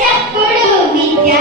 చప్పుడు విద్యా